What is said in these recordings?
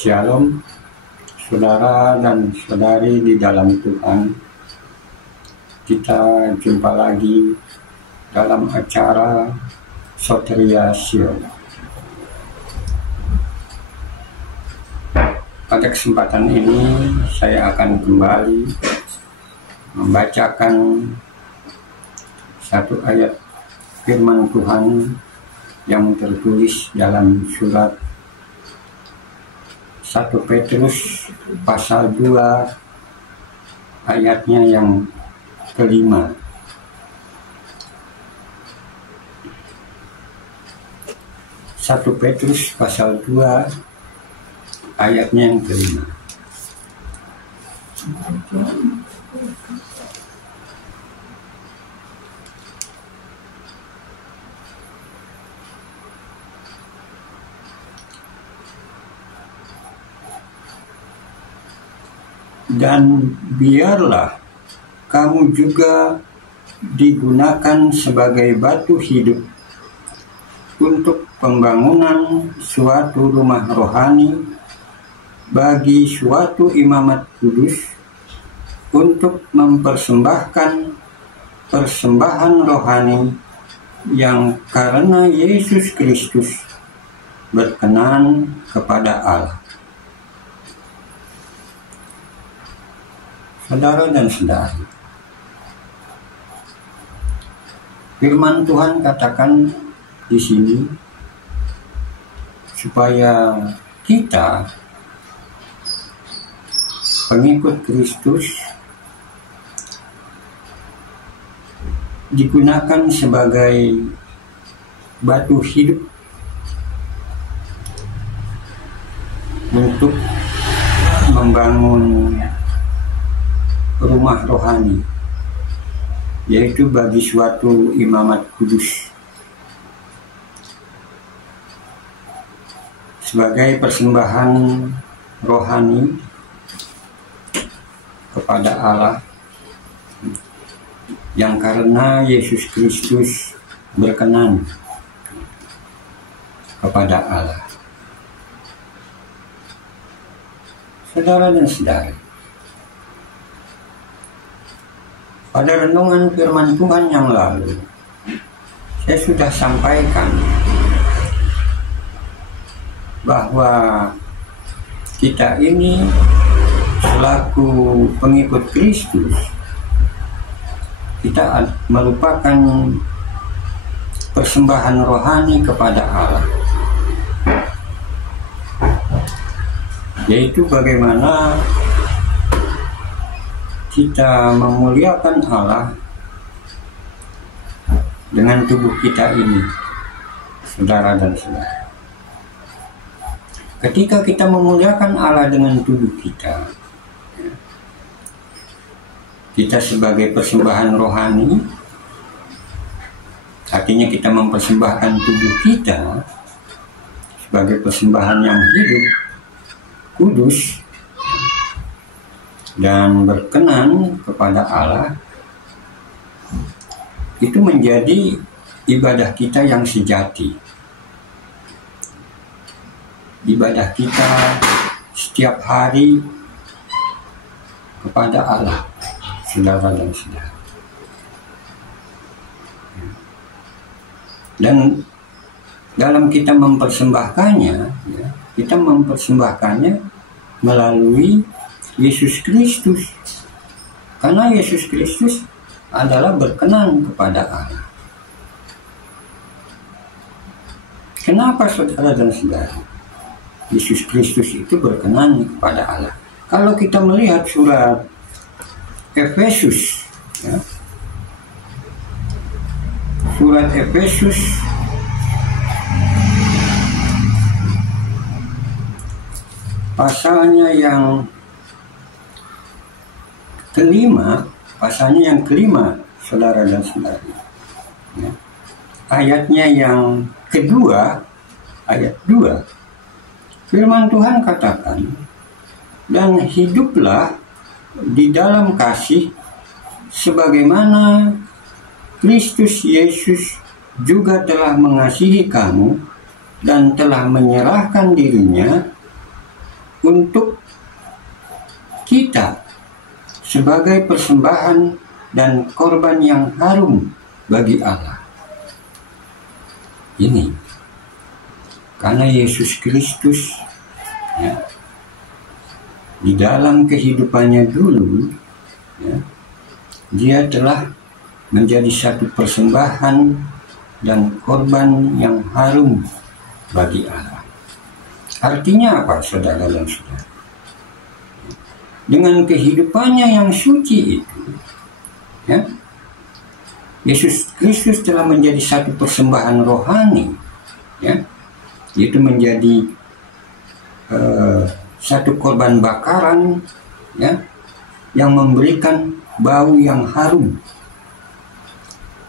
Shalom, saudara dan saudari di dalam Tuhan. Kita jumpa lagi dalam acara Soteria Sion. Pada kesempatan ini saya akan kembali membacakan satu ayat firman Tuhan yang tertulis dalam surat 1 Petrus pasal 2 ayatnya yang kelima. Satu Petrus pasal 2 ayatnya yang kelima. Dan biarlah kamu juga digunakan sebagai batu hidup untuk pembangunan suatu rumah rohani bagi suatu imamat kudus, untuk mempersembahkan persembahan rohani yang karena Yesus Kristus berkenan kepada Allah. Saudara dan saudari, firman Tuhan katakan di sini supaya kita pengikut Kristus digunakan sebagai batu hidup untuk membangun rumah rohani, yaitu bagi suatu imamat kudus, sebagai persembahan rohani kepada Allah yang karena Yesus Kristus berkenan kepada Allah. Saudara dan saudari, pada renungan firman Tuhan yang lalu, saya sudah sampaikan bahwa kita ini selaku pengikut Kristus, kita merupakan persembahan rohani kepada Allah, yaitu bagaimana kita memuliakan Allah dengan tubuh kita ini, saudara dan saudara. Ketika kita memuliakan Allah dengan tubuh kita, kita sebagai persembahan rohani, artinya kita mempersembahkan tubuh kita sebagai persembahan yang hidup, kudus, dan berkenan kepada Allah. Itu menjadi ibadah kita yang sejati, ibadah kita setiap hari kepada Allah, saudara dan saudara. Dan dalam kita mempersembahkannya, kita mempersembahkannya melalui Yesus Kristus, karena Yesus Kristus adalah berkenan kepada Allah. Kenapa saudara dan saudara Yesus Kristus itu berkenan kepada Allah? Kalau kita melihat surat Efesus, surat Efesus pasalnya yang kelima, saudara dan saudari, ayatnya yang kedua, ayat 2, firman Tuhan katakan, dan hiduplah di dalam kasih sebagaimana Kristus Yesus juga telah mengasihi kamu dan telah menyerahkan dirinya untuk kita sebagai persembahan dan korban yang harum bagi Allah. Ini karena Yesus Kristus, ya, di dalam kehidupannya dulu, ya, dia telah menjadi satu persembahan dan korban yang harum bagi Allah. Artinya apa, saudara dan saudara? Dengan kehidupannya yang suci itu, ya, Yesus Kristus telah menjadi satu persembahan rohani, ya, yaitu menjadi satu korban bakaran, ya, yang memberikan bau yang harum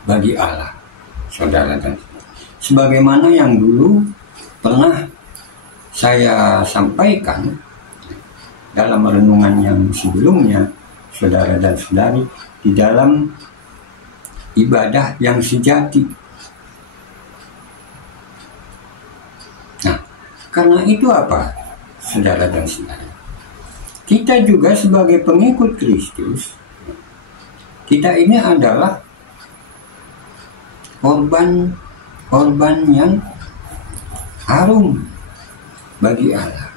bagi Allah, saudara dan saudara. Sebagaimana yang dulu pernah saya sampaikan dalam renungan yang sebelumnya, saudara dan saudari, di dalam ibadah yang sejati. Nah, karena itu apa, saudara dan saudari? Kita juga sebagai pengikut Kristus, kita ini adalah korban yang harum bagi Allah.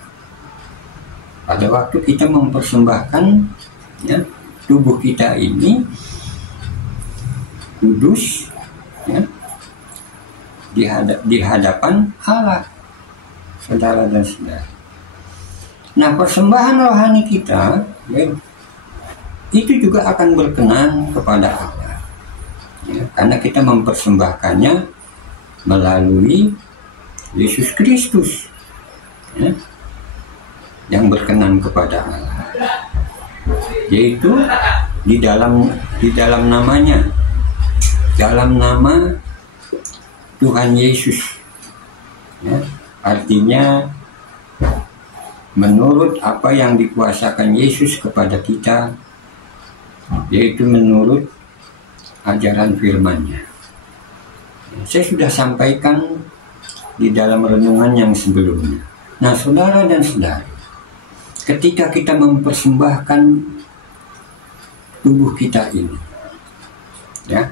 Pada waktu kita mempersembahkan, ya, tubuh kita ini kudus, ya, di hadapan Allah, saudara dan saudara. Nah, persembahan rohani kita, ya, itu juga akan berkenan kepada Allah, ya, karena kita mempersembahkannya melalui Yesus Kristus, ya, yang berkenan kepada Allah, yaitu di dalam namanya, dalam nama Tuhan Yesus, ya, artinya menurut apa yang dikuasakan Yesus kepada kita, yaitu menurut ajaran firman-Nya. Saya sudah sampaikan di dalam renungan yang sebelumnya. Nah, saudara dan saudari, ketika kita mempersembahkan tubuh kita ini, ya,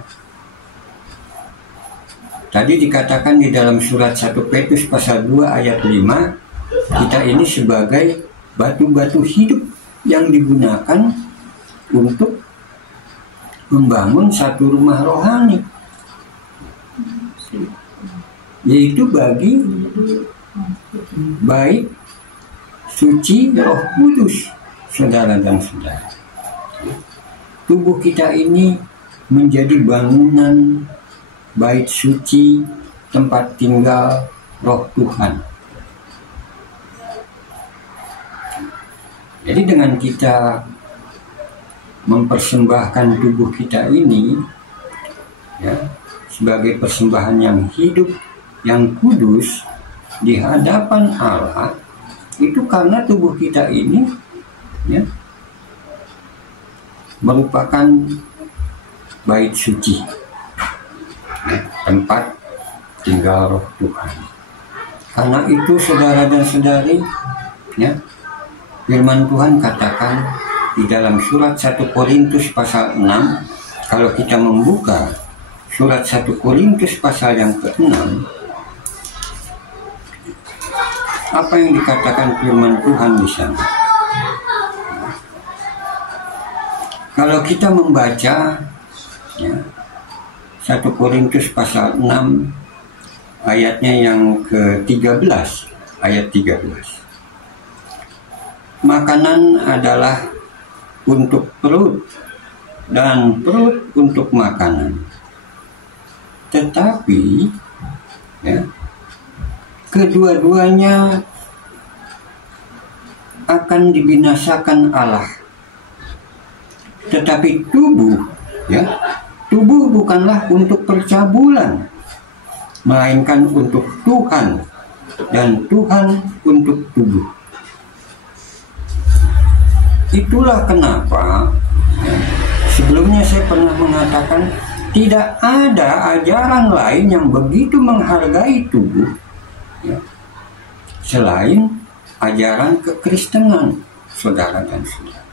tadi dikatakan di dalam surat 1 Petrus pasal 2 ayat 5, kita ini sebagai batu-batu hidup yang digunakan untuk membangun satu rumah rohani, yaitu bagi baik suci Roh Kudus, saudara dan saudara. Tubuh kita ini menjadi bangunan bait suci, tempat tinggal Roh Tuhan. Jadi dengan kita mempersembahkan tubuh kita ini, ya, sebagai persembahan yang hidup, yang kudus di hadapan Allah, itu karena tubuh kita ini, ya, merupakan bait suci, ya, tempat tinggal Roh Tuhan. Karena itu, saudara dan saudari, ya, firman Tuhan katakan di dalam surat 1 Korintus pasal 6, kalau kita membuka surat 1 Korintus pasal yang ke-6, apa yang dikatakan firman Tuhan di sana? Kalau kita membaca, ya, 1 Korintus pasal 6 ayatnya yang ke-13, ayat 13. Makanan adalah untuk perut dan perut untuk makanan. Tetapi, ya, kedua-duanya akan dibinasakan Allah. Tetapi tubuh, ya, tubuh bukanlah untuk percabulan, melainkan untuk Tuhan, dan Tuhan untuk tubuh. Itulah kenapa, ya, sebelumnya saya pernah mengatakan tidak ada ajaran lain yang begitu menghargai tubuh, ya, selain ajaran kekristenan, saudara dan saudara,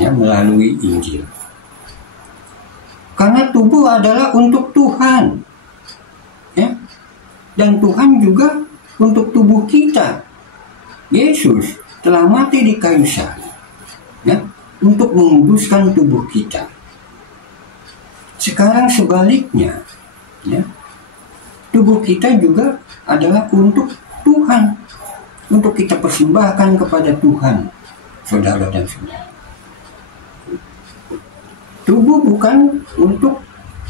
ya, melalui Injil. Karena tubuh adalah untuk Tuhan, ya, dan Tuhan juga untuk tubuh kita. Yesus telah mati di kayu salib, ya, untuk menguduskan tubuh kita. Sekarang sebaliknya, ya, tubuh kita juga adalah untuk Tuhan, untuk kita persembahkan kepada Tuhan, saudara dan saudara. Tubuh bukan untuk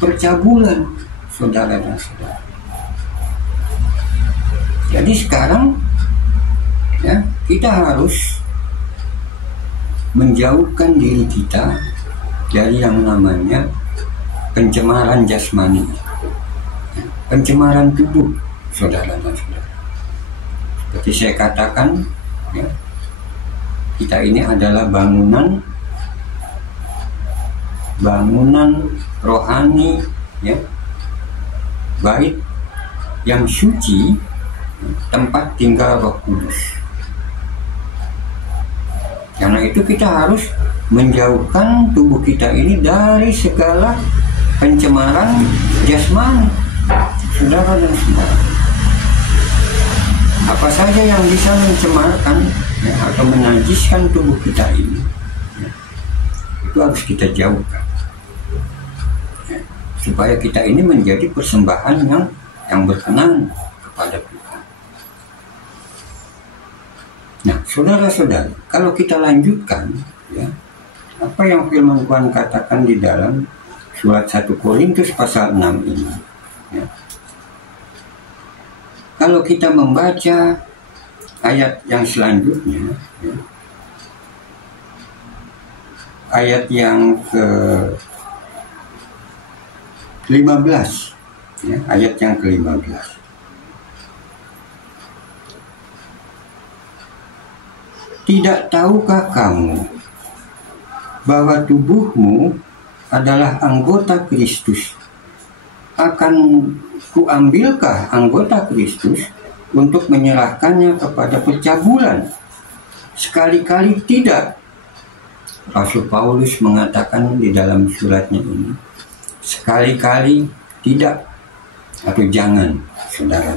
percabulan, saudara dan saudara. Jadi sekarang, ya, kita harus menjauhkan diri kita dari yang namanya pencemaran jasmani, pencemaran tubuh, saudara dan saudara. Seperti saya katakan, ya, kita ini adalah bangunan rohani, ya, bait yang suci, tempat tinggal Roh Kudus. Karena itu kita harus menjauhkan tubuh kita ini dari segala pencemaran jasmani, saudara dan saudara. Apa saja yang bisa mencemarkan, ya, atau menajiskan tubuh kita ini, ya, itu harus kita jauhkan, ya, supaya kita ini menjadi persembahan yang berkenan kepada Tuhan. Nah, saudara-saudara, kalau kita lanjutkan, ya, apa yang firman Tuhan katakan di dalam surat 1 Korintus pasal 6 ini, ya. Kalau kita membaca ayat yang selanjutnya, ya, ayat yang ke-15, ya, ayat yang ke-15. Tidak tahukah kamu bahwa tubuhmu adalah anggota Kristus? Akan kuambilkah anggota Kristus untuk menyerahkannya kepada percabulan? Sekali-kali tidak. Rasul Paulus mengatakan di dalam suratnya ini, sekali-kali tidak, atau jangan, saudara.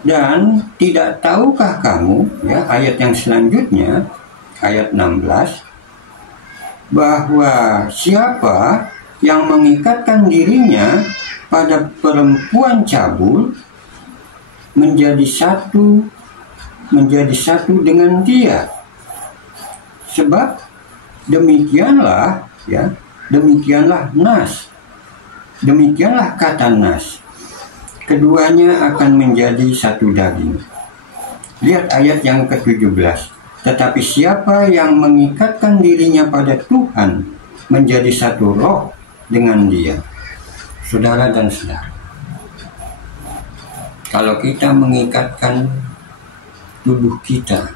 Dan tidak tahukah kamu, ya, ayat yang selanjutnya, ayat 16, bahwa siapa yang mengikatkan dirinya pada perempuan cabul menjadi satu dengan dia. Sebab demikianlah, ya, demikianlah nas, demikianlah kata nas, keduanya akan menjadi satu daging. Lihat ayat yang ke-17. Tetapi siapa yang mengikatkan dirinya pada Tuhan menjadi satu roh dengan dia. Saudara dan saudara, kalau kita mengikatkan tubuh kita,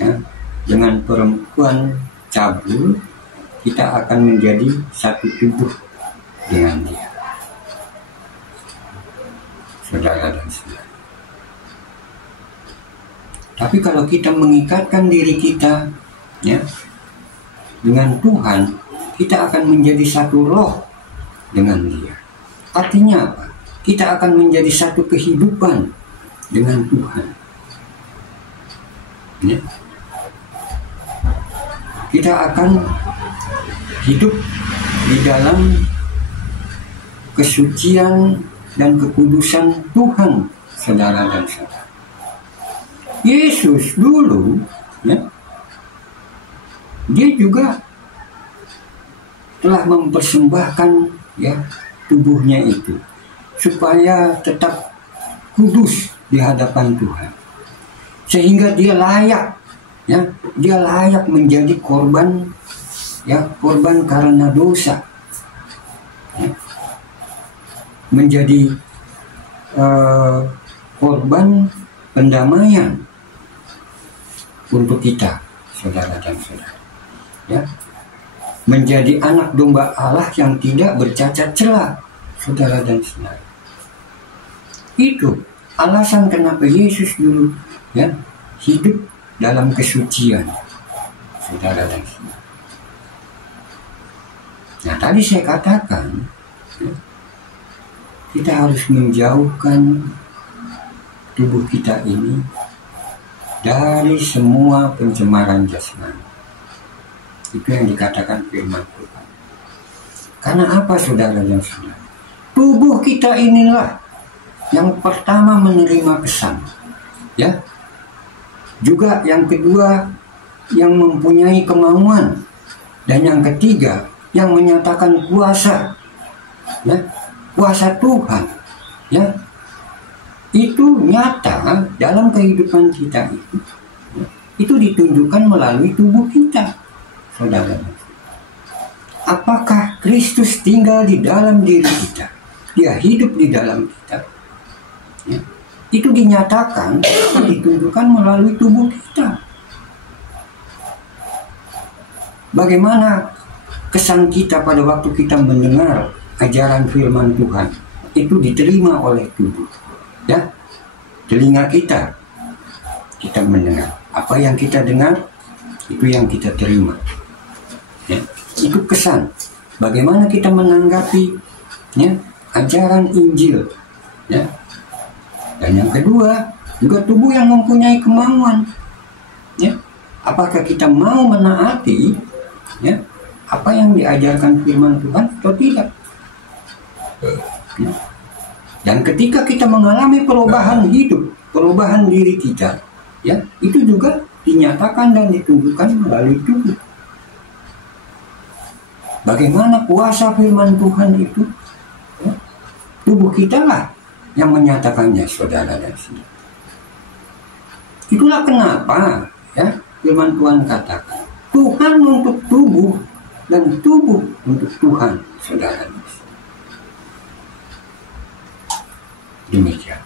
ya, dengan perempuan cabul, kita akan menjadi satu tubuh dengan dia. Saudara dan saudara. Tapi kalau kita mengikatkan diri kita, ya, dengan Tuhan, kita akan menjadi satu roh dengan dia. Artinya apa? Kita akan menjadi satu kehidupan dengan Tuhan, ya. Kita akan hidup di dalam kesucian dan kekudusan Tuhan, saudara dan saudara. Yesus dulu, ya, dia juga telah mempersembahkan, ya, tubuhnya itu supaya tetap kudus di hadapan Tuhan, sehingga dia layak, ya, dia layak menjadi korban, ya, korban karena dosa, ya, menjadi korban pendamaian untuk kita, saudara dan saudara, ya, menjadi anak domba Allah yang tidak bercacat celah, saudara dan saudara. Itu alasan kenapa Yesus dulu ya hidup dalam kesucian, saudara dan saudara. Nah, tadi saya katakan ya, kita harus menjauhkan tubuh kita ini dari semua pencemaran jasmani. Itu yang dikatakan firman Tuhan. Karena apa, saudara dan saudara? Tubuh kita inilah yang pertama menerima pesan, ya. Juga yang kedua yang mempunyai kemauan, dan yang ketiga yang menyatakan kuasa, ya, kuasa Tuhan, ya. Itu nyata dalam kehidupan kita itu, ya, itu ditunjukkan melalui tubuh kita, saudara. Apakah Kristus tinggal di dalam diri kita? Dia hidup di dalam kita. Ya, itu dinyatakan, ditunjukkan melalui tubuh kita. Bagaimana kesan kita pada waktu kita mendengar ajaran firman Tuhan? Itu diterima oleh tubuh. Ya, telinga kita mendengar. Apa yang kita dengar, itu yang kita terima. Ya, itu kesan. Bagaimana kita menanggapi ya, ajaran Injil? Ya. Dan yang kedua, juga tubuh yang mempunyai kemauan. Ya. Apakah kita mau menaati ya, apa yang diajarkan firman Tuhan atau tidak? Ya. Dan ketika kita mengalami perubahan hidup, perubahan diri kita, ya, itu juga dinyatakan dan ditunjukkan melalui tubuh. Bagaimana kuasa firman Tuhan itu? Ya. Tubuh kita lah yang menyatakannya, saudara dan saudara. Itulah kenapa ya firman Tuhan katakan Tuhan untuk tubuh dan tubuh untuk Tuhan, saudara dan saudara. Demikian.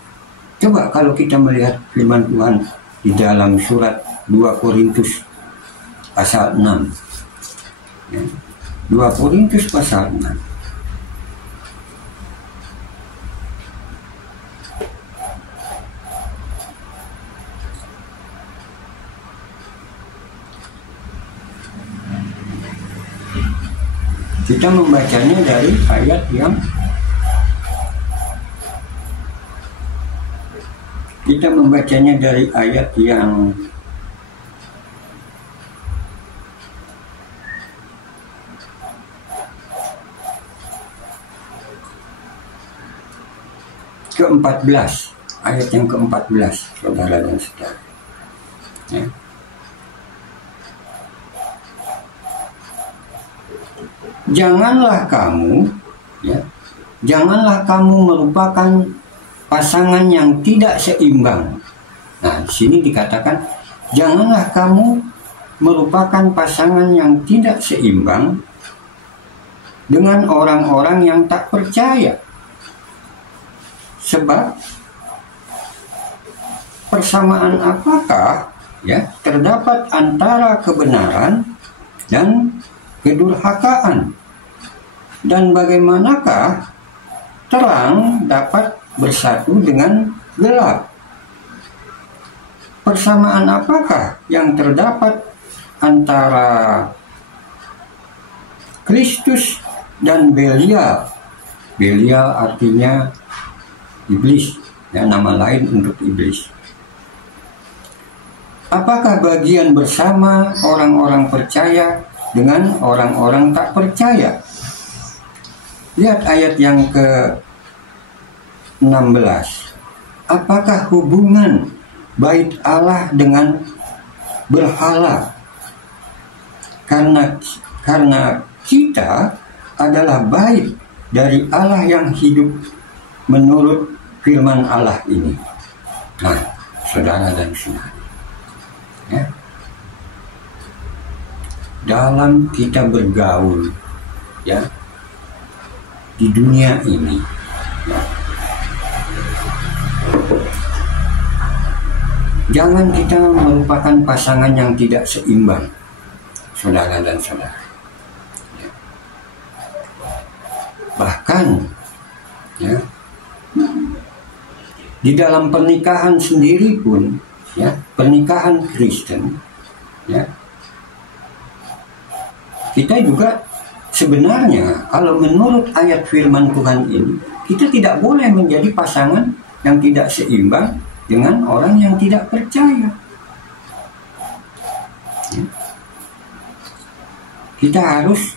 Coba kalau kita melihat firman Tuhan di dalam surat 2 Korintus pasal 6, ya. 2 Korintus pasal 6. Kita membacanya dari ayat yang ke-14, ayat yang ke-14, saudara dan saudara. Ya. Janganlah kamu merupakan pasangan yang tidak seimbang. Nah, di sini dikatakan janganlah kamu merupakan pasangan yang tidak seimbang dengan orang-orang yang tak percaya. Sebab persamaan apakah ya terdapat antara kebenaran dan kedurhakaan, dan bagaimanakah terang dapat bersatu dengan gelap? Persamaan apakah yang terdapat antara Kristus dan Belial? Belial artinya iblis, ya, nama lain untuk iblis. Apakah bagian bersama orang-orang percaya dengan orang-orang tak percaya? Lihat ayat yang ke-16. Apakah hubungan bait Allah dengan berhala? Karena kita adalah bait dari Allah yang hidup menurut firman Allah ini. Nah, saudara dan saudara, ya, dalam kita bergaul ya di dunia ini, ya, jangan kita merupakan pasangan yang tidak seimbang, saudara dan saudara. Ya. Bahkan ya, di dalam pernikahan sendiri pun, ya, pernikahan Kristen, ya, kita juga sebenarnya kalau menurut ayat firman Tuhan ini, kita tidak boleh menjadi pasangan yang tidak seimbang dengan orang yang tidak percaya. Ya. Kita harus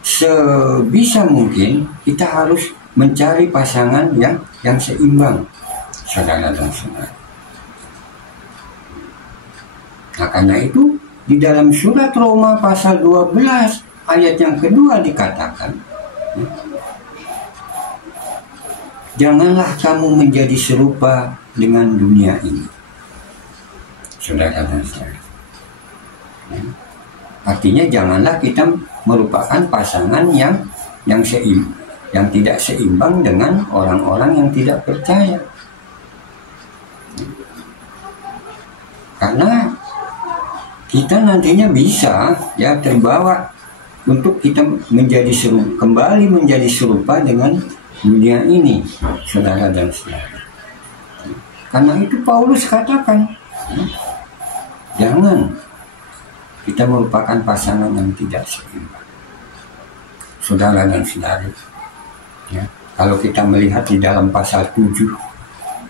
sebisa mungkin kita harus mencari pasangan yang seimbang, saudara dan saudara. Nah, karena itu di dalam surat Roma pasal 12 ayat yang kedua dikatakan, janganlah kamu menjadi serupa dengan dunia ini, saudara dan saudara. Artinya janganlah kita merupakan pasangan yang tidak seimbang dengan orang-orang yang tidak percaya. Karena kita nantinya bisa, ya, terbawa untuk kita kembali menjadi serupa dengan dunia ini, saudara dan saudara. Karena itu Paulus katakan, jangan kita merupakan pasangan yang tidak seimbang, saudara dan saudari. Ya, kalau kita melihat di dalam pasal 7,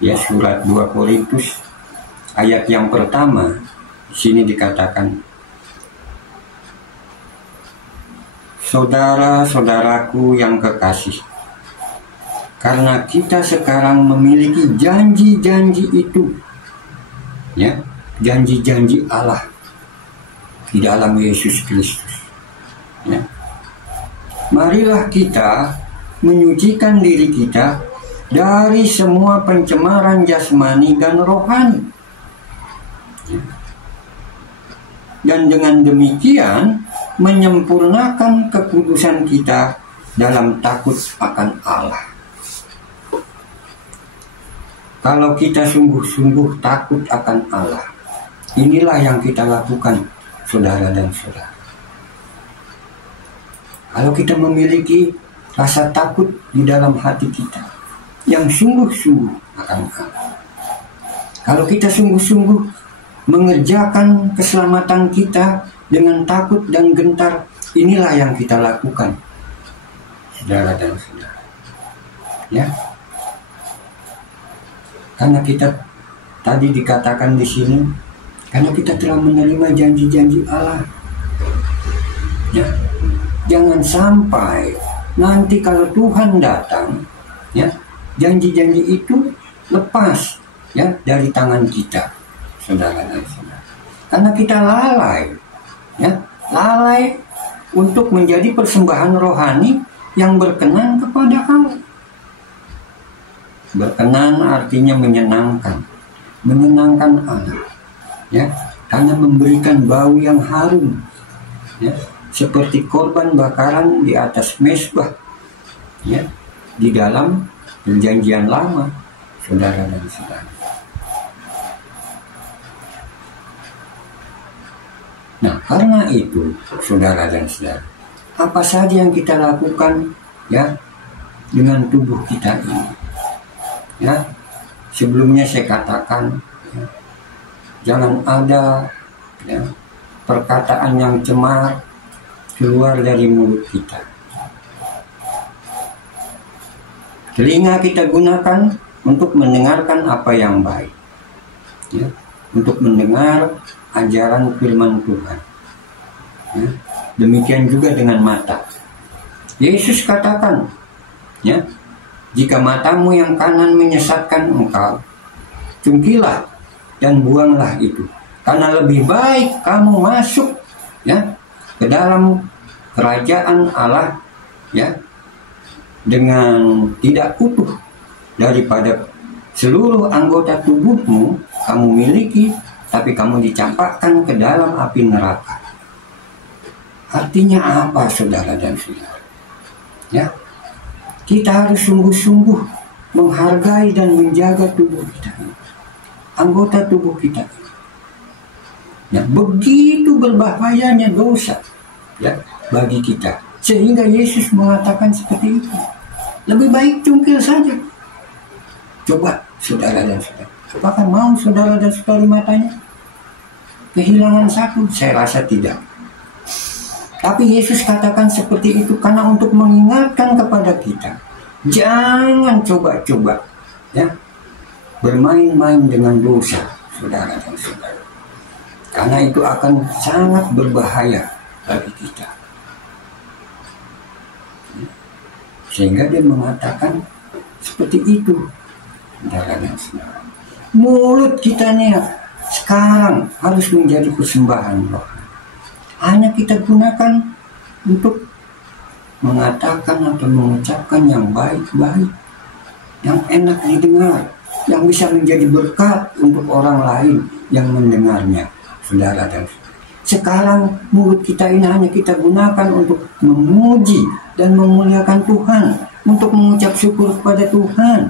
ya, surat 2 Korintus ayat yang pertama, di sini dikatakan, saudara-saudaraku yang kekasih, karena kita sekarang memiliki janji-janji itu, ya, janji-janji Allah di dalam Yesus Kristus, ya, marilah kita menyucikan diri kita dari semua pencemaran jasmani dan rohani, ya, dan dengan demikian menyempurnakan kekudusan kita dalam takut akan Allah. Kalau kita sungguh-sungguh takut akan Allah, inilah yang kita lakukan, saudara dan saudara. Kalau kita memiliki rasa takut di dalam hati kita yang sungguh-sungguh akan Allah, kalau kita sungguh-sungguh mengerjakan keselamatan kita dengan takut dan gentar, inilah yang kita lakukan, saudara dan saudara. Ya, karena kita tadi dikatakan di sini, karena kita telah menerima janji-janji Allah. Ya, jangan sampai nanti kalau Tuhan datang, ya, janji-janji itu lepas, ya, dari tangan kita, saudara dan saudara. Karena kita lalai, ya, lalai untuk menjadi persembahan rohani yang berkenan kepada Allah. Berkenan artinya menyenangkan Allah, ya, karena memberikan bau yang harum, ya, seperti korban bakaran di atas mezbah, ya, di dalam perjanjian lama, saudara dan saudara. Nah, karena itu, saudara dan saudara, apa saja yang kita lakukan, ya, dengan tubuh kita ini, ya, sebelumnya saya katakan, ya, jangan ada, ya, perkataan yang cemar keluar dari mulut kita. Telinga kita gunakan untuk mendengarkan apa yang baik, ya, untuk mendengar ajaran firman Tuhan, ya. Demikian juga dengan mata. Yesus katakan, ya, jika matamu yang kanan menyesatkan engkau, cungkilah dan buanglah itu, karena lebih baik kamu masuk, ya, ke dalam kerajaan Allah, ya, dengan tidak utuh daripada seluruh anggota tubuhmu kamu miliki, tapi kamu dicampakkan ke dalam api neraka. Artinya apa, saudara dan saudara? Ya, kita harus sungguh-sungguh menghargai dan menjaga tubuh kita, anggota tubuh kita. Ya, begitu berbahayanya dosa, ya, bagi kita, sehingga Yesus mengatakan seperti itu. Lebih baik cungkil saja, Coba saudara dan saudara, apakah mau saudara dan saudari matanya kehilangan satu? Saya rasa tidak. Tapi Yesus katakan seperti itu karena untuk mengingatkan kepada kita, jangan coba-coba ya bermain-main dengan dosa, saudara dan saudara. Karena itu akan sangat berbahaya bagi kita. Sehingga dia mengatakan seperti itu, saudara dan saudara. Mulut kita nih sekarang harus menjadi persembahan roh. Hanya kita gunakan untuk mengatakan atau mengucapkan yang baik-baik, yang enak didengar, yang bisa menjadi berkat untuk orang lain yang mendengarnya, saudara dan saudara. Sekarang mulut kita ini hanya kita gunakan untuk memuji dan memuliakan Tuhan, untuk mengucap syukur kepada Tuhan,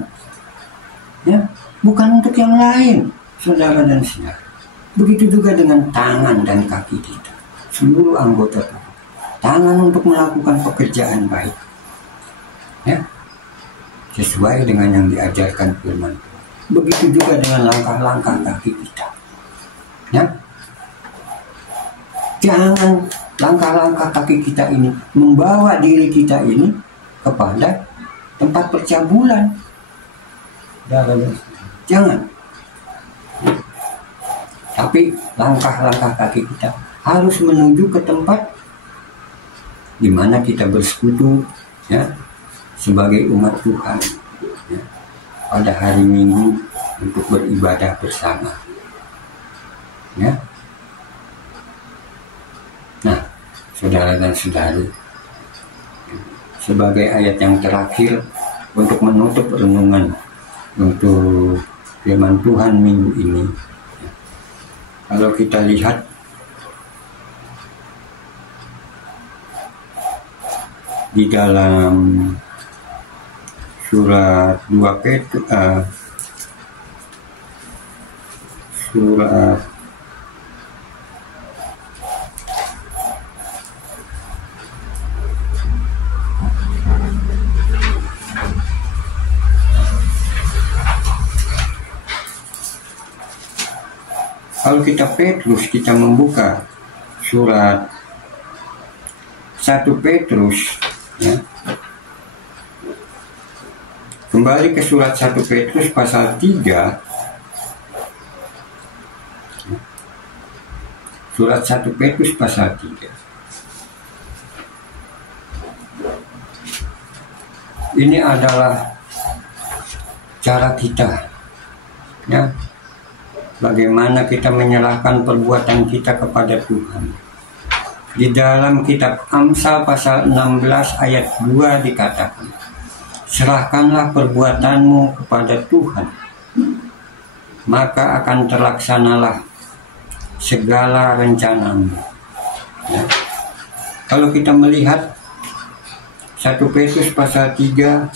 ya, bukan untuk yang lain, saudara dan saudara. Begitu juga dengan tangan dan kaki kita, seluruh anggota tubuh. Tangan untuk melakukan pekerjaan baik, ya, sesuai dengan yang diajarkan firman. Begitu juga dengan langkah-langkah kaki kita, ya. Jangan langkah-langkah kaki kita ini membawa diri kita ini kepada tempat percabulan. Jangan. Tapi langkah-langkah kaki kita harus menuju ke tempat di mana kita bersekutu, ya, sebagai umat Tuhan, ya, pada hari Minggu untuk beribadah bersama, ya. Nah, saudara dan saudari, sebagai ayat yang terakhir untuk menutup renungan untuk firman Tuhan minggu ini, kalau kita lihat di dalam surat 2 Petrus, surat kalau kita membuka surat 1 Petrus, ya, kembali ke surat 1 Petrus pasal 3, surat 1 Petrus pasal 3. Ini adalah cara kita, ya, bagaimana kita menyerahkan perbuatan kita kepada Tuhan. Di dalam kitab Amsal pasal 16 ayat 2 dikatakan, serahkanlah perbuatanmu kepada Tuhan, maka akan terlaksanalah segala rencanamu. Ya. Kalau kita melihat 1 Petrus pasal 3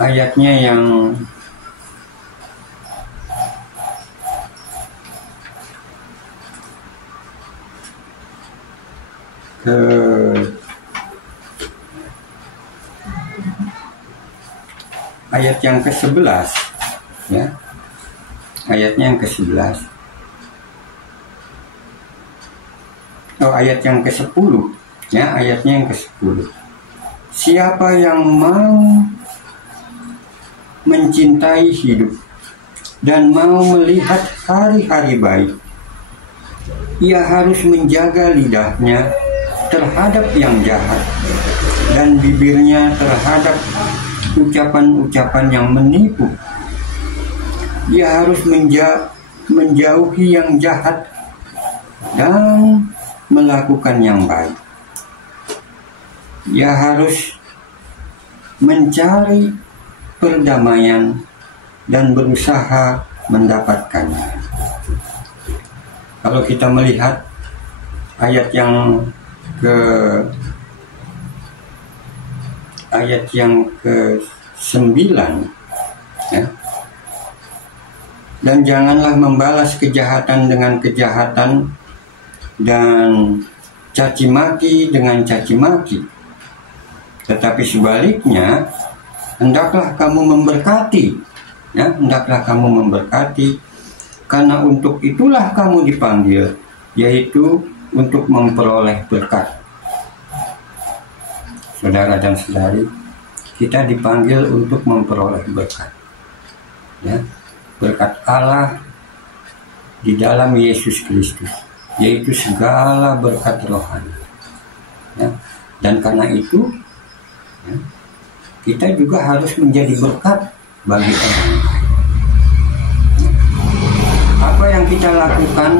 ayatnya yang ayat yang ke-11, ya, ayatnya yang ke-11, ayat yang ke-10, ya, ayatnya yang ke-10. Siapa yang mau mencintai hidup dan mau melihat hari-hari baik, ia harus menjaga lidahnya terhadap yang jahat dan bibirnya terhadap ucapan-ucapan yang menipu. Ia harus menjauhi yang jahat dan melakukan yang baik. Ia harus mencari perdamaian dan berusaha mendapatkannya. Kalau kita melihat ayat yang ke-9, ya, dan janganlah membalas kejahatan dengan kejahatan dan caci maki dengan caci maki, tetapi sebaliknya hendaklah kamu memberkati, ya, hendaklah kamu memberkati, karena untuk itulah kamu dipanggil, yaitu untuk memperoleh berkat. Saudara dan saudari, kita dipanggil untuk memperoleh berkat, ya, berkat Allah di dalam Yesus Kristus, yaitu segala berkat rohani, ya. Dan karena itu, ya, kita juga harus menjadi berkat bagi orang lain. Apa yang kita lakukan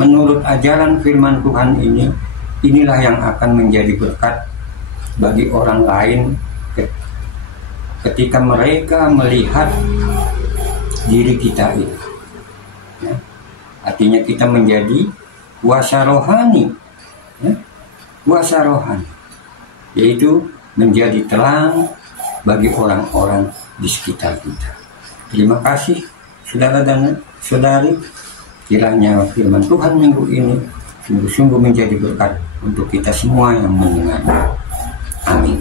menurut ajaran firman Tuhan ini, inilah yang akan menjadi berkat bagi orang lain ketika mereka melihat diri kita itu, ya. Artinya kita menjadi kuasa rohani, ya. Kuasa rohani, yaitu menjadi terang bagi orang-orang di sekitar kita. Terima kasih saudara dan saudari, kiranya firman Tuhan minggu ini sungguh-sungguh menjadi berkat untuk kita semua yang mendengar. Amin.